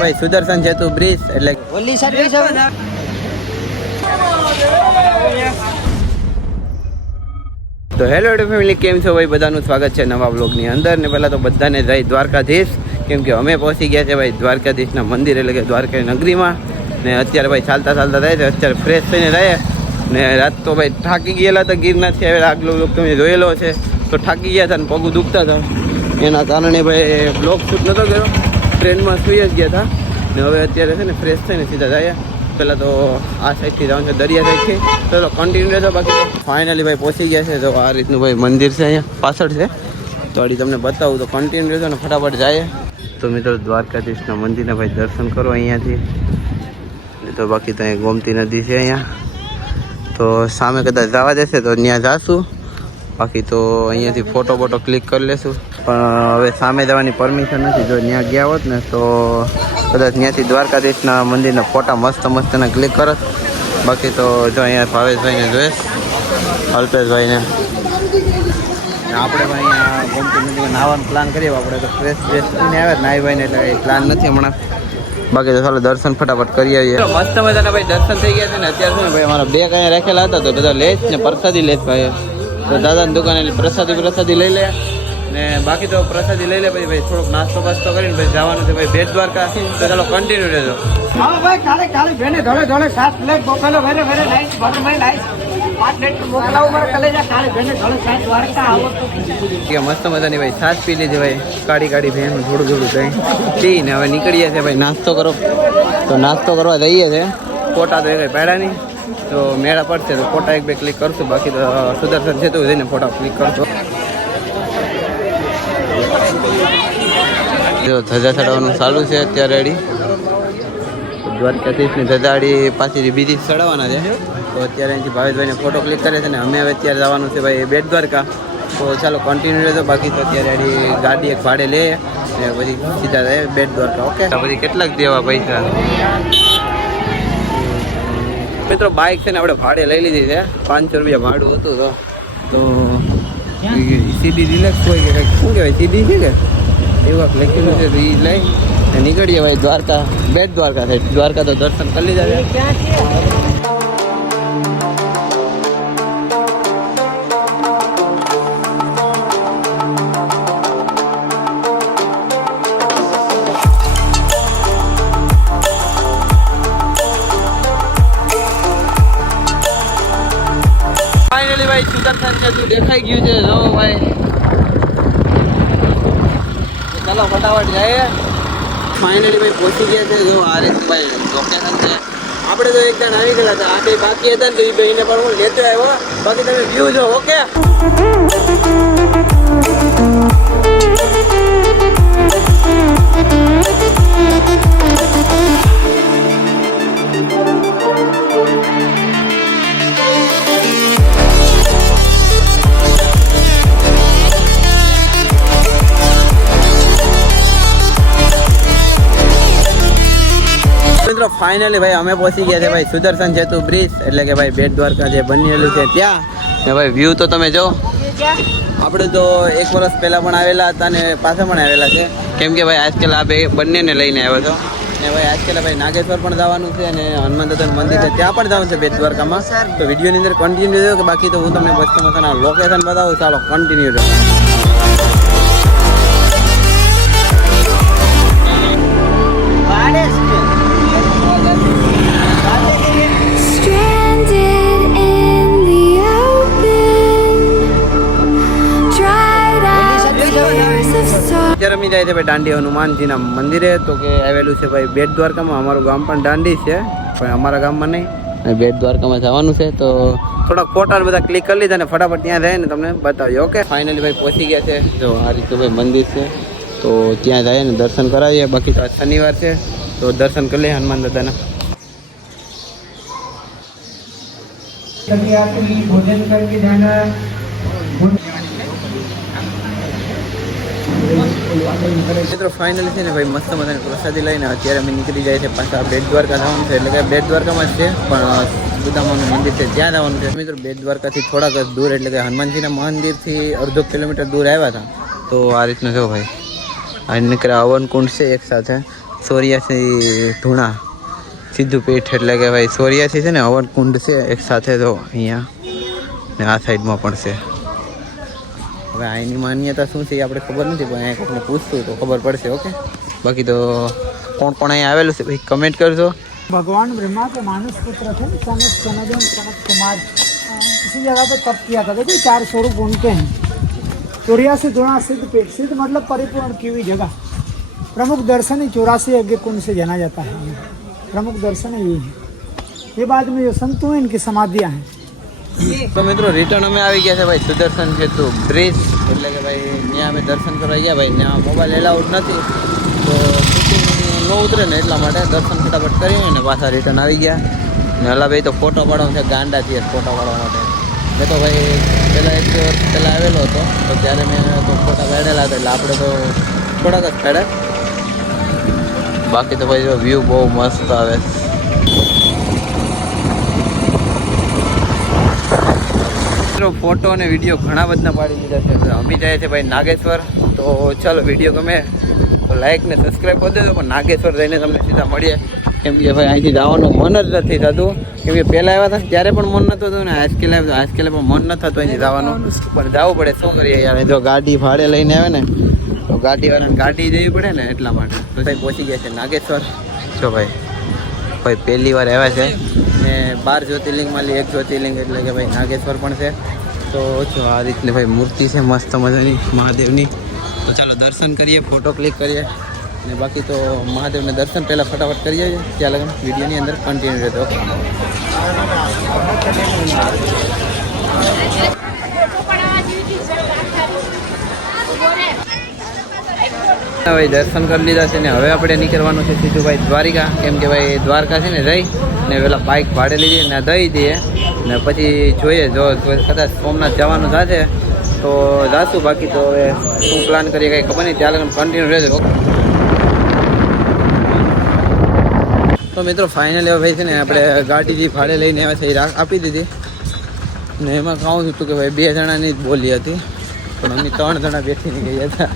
ભાઈ સુદર્શન સેતુ બ્રિજ એટલે તો હેલો ફેમિલી, કેમ છો ભાઈ? બધાનું સ્વાગત છે નવા બ્લોગની અંદર. ને પહેલાં તો બધાને જય દ્વારકાધીશ, કેમ કે અમે પહોંચી ગયા છે ભાઈ દ્વારકાધીશના મંદિર એટલે કે દ્વારકા નગરીમાં. ને અત્યારે ભાઈ ચાલતા થાય છે, અત્યારે ફ્રેશ થઈને જાય. ને રાત તો ભાઈ થાકી ગયેલા હતા ગિરનારથી આવેલા. આગલો બ્લોગ તમે જોયેલો છે તો થાકી ગયા હતા ને પગ દુખતા હતા, એના કારણે ભાઈ બ્લોગ શૂટ નહોતો કર્યો, ટ્રેનમાં સુઈ જ ગયા હતા. ને હવે અત્યારે છે ને ફ્રેશ થઈને સીધા જાય. પહેલાં તો આ સાઈડથી જવાનું છે, દરિયા સાઈડથી, તો કન્ટિન્યુ રહેજો. બાકી તો ફાઇનલી ભાઈ પહોંચી ગયા છે. તો આ રીતનું ભાઈ મંદિર છે, અહીંયા પાછળ છે, તો આડી તમને બતાવું. તો કન્ટિન્યુ રહેજો ને ફટાફટ જાય. તો મિત્રો દ્વારકાધીશના મંદિરને ભાઈ દર્શન કરો અહીંયાથી. તો બાકી તો અહીં ગોમતી નદી છે અહીંયા, તો સામે કદાચ જવા દેશે તો ત્યાં જાશું. બાકી તો અહીંયાથી ફોટો ક્લિક કરી લેશું, પણ હવે સામે જવાની પરમિશન નથી. જો ત્યાં ગયા હોત ને તો કદાચ ત્યાંથી દ્વારકાધીશના મંદિરના ફોટા મસ્ત ક્લિક કરત. બાકી તો જો અહીંયા ભાવેશભાઈને જોઈશ, અલ્પેશભાઈને. આપણે અહીંયા ગોમતી નદીમાં નાહવાનો પ્લાન કરીએ. આપણે તો ફ્રેશ થઈને આવ્યા નાહી ભાઈને, એટલે કંઈ પ્લાન નથી હમણાં. બાકી તો ચાલો દર્શન ફટાફટ કરી આવીએ. મસ્ત મજાના ભાઈ દર્શન થઈ ગયા છે. ને અત્યારે શું ભાઈ અમારા બેગ અહીંયા રાખેલા હતા, તો બધા લેશ ને પ્રસાદી લેશ ભાઈ. તો દાદાની દુકાને પ્રસાદી લઈ લે. ને બાકી તો પ્રસાદી લઈ લે પછી ભાઈ થોડોક નાસ્તો કરીને ભાઈ જવાનું છે ભાઈ બેટ દ્વારકા. તો ચાલો કન્ટિન્યુ રહેજો. મસ્ત મજાની ભાઈ છાશ પી લીધી ભાઈ, કાઢી ભેન થોડું દહીં પીને હવે નીકળીએ છીએ ભાઈ નાસ્તો કરો. તો નાસ્તો કરવા જઈએ છે. ફોટા તો એ કંઈ પાડ્યા નહીં, તો મેળા પડશે તો ફોટા એક બે ક્લિક કરશું. બાકી તો સુદર્શન છે તો જઈને ફોટા ક્લિક કરશો. જો ધજા ચડાવવાનું ચાલુ છે અત્યારે. રેડી દ્વારકાધીશની ધજાડી પાછી બીજી ચડાવવાના છે. તો અત્યારે અહીંથી ભાવેશભાઈને ફોટો ક્લિક કરે છે. ને અમે હવે અત્યારે જવાનું છે ભાઈ બેટ દ્વારકા. તો ચાલો કન્ટિન્યુ રહેજો. બાકી તો અત્યારે ગાડી એક ભાડે લે ને પછી સીધા જાય બેટ દ્વારકા. ઓકે, પછી કેટલાક દેવા પૈસા? મિત્રો બાઇક છે ને આપણે ભાડે લઈ લીધી છે, 500 રૂપિયા ભાડું હતું. તો સીધી રિલેક્સ હોય કે કંઈક શું કહેવાય, સીધી છે કે એવું કાંઈક લખેલું છે. તો એ લઈ નીકળીએ ભાઈ દ્વારકા, બેટ દ્વારકા સાઈડ. દ્વારકા તો દર્શન કરી લીધા છે. ફાઇનલી ભાઈ સુદર્શન સેતુ દેખાઈ ગયું છે. જો ભાઈ ચાલો ફટાફટ જાય. ફાઇનલી ભાઈ પહોંચી ગયા છે. જો આ રીતે ભાઈ લોકેશન છે. આપણે તો એક જણ આવી ગયેલા હતા, આ કંઈ બાકી હતા ને તો એ ભાઈને પણ હું લેતો આવ્યો. બાકી તમે વ્યૂ જો. ઓકે, મિત્રો ફાઇનલી ભાઈ અમે પહોંચી ગયા છે ભાઈ સુદર્શન સેતુ બ્રિજ એટલે કે ભાઈ બેટ દ્વારકા જે બનેલું છે ત્યાં. ને ભાઈ વ્યૂ તો તમે જો. આપણે તો 1 વર્ષ પહેલાં પણ આવેલા હતા ને પાછા પણ આવેલા છે, કેમ કે ભાઈ આજકાલ આ બે બંનેને લઈને આવ્યો હતો. ને ભાઈ આજકાલ ભાઈ નાગેશ્વર પણ જવાનું છે અને હનુમાન દાદાનું મંદિર છે ત્યાં પણ જવાનું છે બેટ દ્વારકામાં. તો વિડીયોની અંદર કન્ટિન્યુ રહ્યો. કે બાકી તો હું તમને મસ્ત મસ્તના લોકેશન બતાવું. ચાલો કન્ટિન્યુ રહ્યો. અત્યારે અમે જાય છે ભાઈ દાંડી હનુમાનજીના મંદિરે. તો કે આવેલું છે ભાઈ બેટ દ્વારકામાં. અમારું ગામ પણ દાંડી છે, પણ અમારા ગામમાં નહીં. બેટ દ્વારકામાં જવાનું છે. તો થોડાક ફોટા બધા ક્લિક કરી લીધા ને ફટાફટ ત્યાં જાય ને તમને બતાવીએ. ઓકે, ફાઇનલી ભાઈ પહોંચી ગયા છે. જો આ રીતે ભાઈ મંદિર છે, તો ત્યાં જાય ને દર્શન કરાવીએ. બાકી તો આજ શનિવાર છે તો દર્શન કરી લઈએ હનુમાન દાદાના. ભોજન કરકે જાના. મિત્રો ફાઇનલી છે ને ભાઈ મસ્ત મજાની પ્રસાદી લઈને અત્યારે અમે નીકળી જાય છે પાછા બેટ દ્વારકા જવાનું છે. એટલે કે બેટ દ્વારકામાં જ છે પણ સુદામાનું મંદિર છે ત્યાં જવાનું છે. મિત્રો બેટ દ્વારકાથી થોડાક દૂર એટલે કે હનુમાનજીના મંદિરથી અડધો કિલોમીટર દૂર આવ્યા હતા. તો આ રીતનું જો ભાઈ આ નીકળે હવનકુંડ છે એક સાથે 84 ધૂણા સીધું પીઠ એટલે કે ભાઈ 84 છે ને હવનકુંડ છે એક સાથે તો અહીંયા ને આ સાઈડમાં પણ છે. હવે આની માન્યતા શું છે એ આપણે ખબર નથી પણ અહીંયા કોઈને પૂછતું તો ખબર પડશે. ઓકે બાકી તો કોણ કોણ અહીંયા આવેલું છે ભાઈ કમેન્ટ કરજો. भगवान ब्रह्मा के मानस पुत्र थे सनत सनदन सनत कुमार इसी जगह पे तप किया था. देखिए 4 स्वरूप उनके हैं. 84 गुणा सिद्ध पेट सिद्ध मतलब परिपूर्ण की हुई जगह. प्रमुख दर्शन ही 84 यज्ञ कुंड से जाना जाता है. प्रमुख दर्शन ये है. ये बाद में जो संत हुए इनकी समाधियाँ हैं. તો મિત્રો રિટર્ન અમે આવી ગયા છે ભાઈ સુદર્શન સેતુ બ્રિજ એટલે કે ભાઈ ત્યાં અમે દર્શન કરવા ગયા ભાઈ. ત્યાં મોબાઈલ એલાઉડ નથી તો ન ઉતરે ને એટલા માટે દર્શન ફટાફટ કરીને ને પાછા રિટર્ન આવી ગયા. ને હલા ભાઈ તો ફોટો પાડવાનો છે ગાંડા છીએ ફોટો પાડવા માટે. મેં તો ભાઈ પહેલાં 1 વર્ષ પહેલાં આવેલો હતો તો ત્યારે મેં તો ફોટા પાડેલા હતા એટલે આપણે તો થોડાક જ પાડ્યા. બાકી તો ભાઈ જો વ્યૂ બહુ મસ્ત આવે. ફોટો અને વિડીયો ઘણા બધા પાડી લીધા છે. અમે જાય છે ભાઈ નાગેશ્વર. તો ચાલો વિડીયો ગમે તો લાઈક ને સબસ્ક્રાઈબ કરી દેજો. પણ નાગેશ્વર જઈને તમને સીધા મળીએ કેમ કે ભાઈ અહીંથી જવાનું મન જ નથી થતું. કેમ કે પહેલાં આવ્યા હતા ત્યારે પણ મન નહોતું થતું ને આજકાલે પણ મન ન થતું અહીંથી જવાનું. પણ જવું પડે શું કરીએ યાર. જો ગાડી ભાડે લઈને આવે ને તો ગાડીવાળાને ગાડી જવી પડે ને એટલા માટે. તો ભાઈ પહોંચી ગયા છે નાગેશ્વર. જો ભાઈ પહેલી વાર આવ્યા છે ને 12 જ્યોતિર્લિંગમાંથી 1 જ્યોતિર્લિંગ એટલે કે ભાઈ નાગેશ્વર પણ છે. તો જો આ રીતની ભાઈ મૂર્તિ છે મસ્ત મજાની મહાદેવની. તો ચાલો દર્શન કરીએ ફોટો ક્લિક કરીએ ને બાકી તો મહાદેવને દર્શન પહેલાં ફટાફટ કરીએ ત્યાં લગન વિડીયોની અંદર કન્ટિન્યુ રહેતો. ભાઈ દર્શન કરી લીધા છે ને હવે આપણે નીકળવાનું છે સીધું ભાઈ દ્વારિકા. કેમ કે ભાઈ દ્વારકા છે ને જઈ ને પેલા બાઇક ભાડે લીધી ને દઈ દઈએ ને પછી જોઈએ જો કદાચ સોમનાથ જવાનું થશે તો જાશું. બાકી તો હવે શું પ્લાન કરીએ કંઈ ખબર નહીં. ત્યાં લગન કન્ટિન્યુ રહેજો. તો મિત્રો ફાઇનલ હવે ભાઈ છે ને આપણે ગાડીથી ભાડે લઈને આવ્યા છે એ આપી દીધી ને એમાં કહું હતું કે ભાઈ 2 જણાની જ બોલી હતી પણ અમે 3 જણા બેસીને ગયા હતા.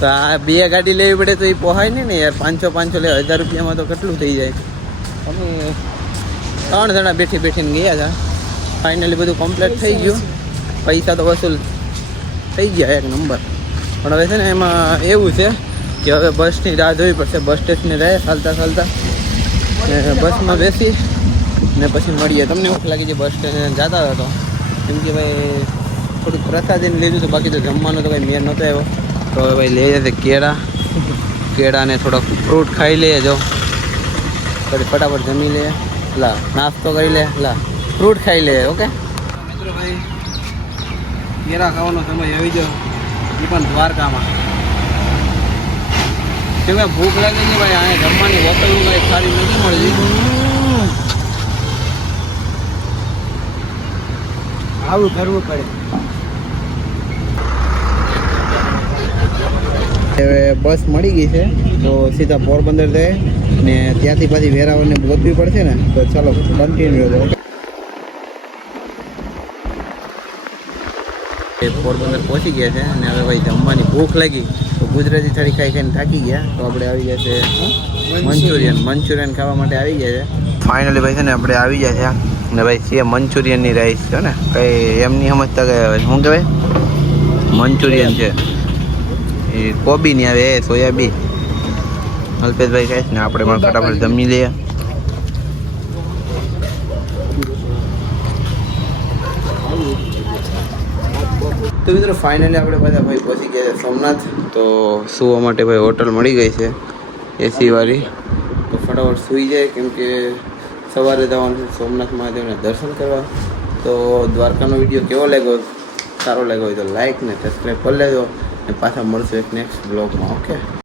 તો આ 2 ગાડી લેવી પડે તો એ પોહાય નહીં ને યાર. 500 લે 1000 રૂપિયામાં તો કેટલું થઈ જાય. અમે 3 જણા બેઠીને ગયા હતા. ફાઇનલી બધું કમ્પ્લીટ થઈ ગયું. પૈસા તો વસૂલ થઈ ગયા 1 નંબર. પણ હવે છે ને એમાં એવું છે કે હવે બસની રાહ જોવી પડશે. બસ સ્ટેશને જાય ચાલતા ને બસમાં બેસી ને પછી મળીએ. તમને એવું લાગી જાય બસ સ્ટેશને જતા હતા તો કેમ કે ભાઈ થોડુંક પ્રસાદીને લીધું હતું. બાકી તો જમવાનો તો કંઈ મેર નહોતો આવ્યો. તો હવે ભાઈ લઈ જશે કેળા ને થોડોક ફ્રૂટ ખાઈ લઈએ. જો પછી ફટાફટ જમી લઈએ. લા નાસ્તો કરી લે લા ફ્રૂટ ખાઈ લે. ઓકે મિત્રો ભાઈ કેળા ખાવાનો સમય આવી ગયો એ પણ દ્વારકામાં. કેમ કે ભૂખ લાગે છે ભાઈ. અહીંયા જમવાની હોટલનું કંઈ સારી નથી મળતી. આવું કરવું પડે. હવે બસ મળી ગઈ છે તો સીધા પોરબંદર જાય ને ત્યાંથી પાછી વેરાવળને ગોતવી પડશે ને. તો ચાલો કન્ટિન્યુ રહો. પોરબંદર પહોંચી ગયા છે અને હવે ભાઈ જમવાની ભૂખ લાગી તો ગુજરાતી થાળી ખાઈને થાકી ગયા. તો આપણે આવી ગયા છે મંચુરિયન ખાવા માટે આવી ગયા છે. ફાઇનલી ભાઈ છે ને આપણે આવી ગયા છે ને ભાઈ છે મંચુરિયનની રાઈસ છે ને કંઈ એમ નહીં સમજતા કે શું કહેવાય મંચુરિયન છે. એ કોબી નહીં આવે એ સોયાબીન. અલ્પેશભાઈ કહે છે ને આપણે પણ ફટાફટ જમી લઈએ. તો મિત્રો ફાઇનલી આપણે બધા ભાઈ પહોંચી ગયા છે સોમનાથ. તો સૂવા માટે ભાઈ હોટલ મળી ગઈ છે એસી વાળી. તો ફટાફટ સૂઈ જાય કેમ કે સવારે જવાનું છે સોમનાથ મહાદેવના દર્શન કરવા. તો દ્વારકાનો વિડીયો કેવો લાગ્યો સારો લાગ્યો હોય તો લાઈક ને સબસ્ક્રાઈબ કરી લેજો ને પાછા મળશું એક નેક્સ્ટ બ્લોગમાં. ઓકે.